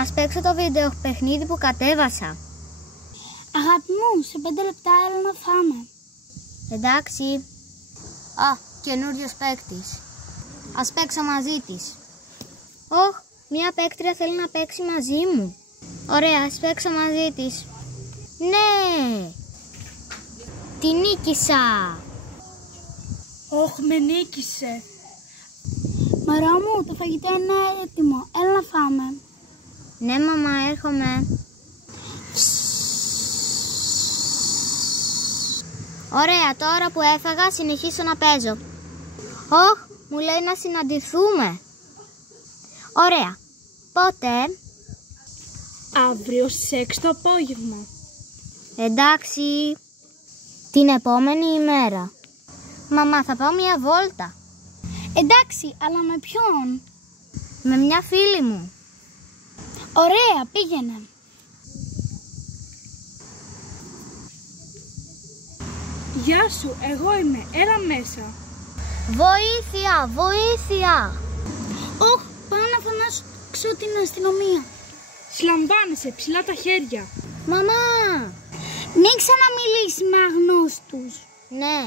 Ας παίξω το βίντεο παιχνίδι που κατέβασα. Αγάπη μου, σε 5 λεπτά έλα να φάμε. Εντάξει. Α, καινούριος παίκτης. Ας παίξω μαζί της. Ωχ, μια παίκτρια θέλει να παίξει μαζί μου. Ωραία, ας παίξω μαζί της. Ναι! Τη νίκησα! Ωχ, με νίκησε. Μωρό μου, το φαγητό είναι έτοιμο. Έλα να φάμε. Ναι, μαμά, έρχομαι. Ωραία, τώρα που έφαγα συνεχίσω να παίζω. Ωχ, μου λέει να συναντηθούμε. Ωραία. Πότε? Αύριο στις 6 το απόγευμα. Εντάξει. Την επόμενη ημέρα. Μαμά, θα πάω μια βόλτα. Εντάξει, αλλά με ποιον? Με μια φίλη μου. Ωραία, πήγαινε. Γεια σου, εγώ είμαι. Έλα μέσα. Βοήθεια, βοήθεια. Ωχ, πάω να φωνάξω την αστυνομία. Σλαμβάνεσαι, ψηλά τα χέρια. Μαμά. Μην ξαναμιλήσει με αγνώστους. Ναι.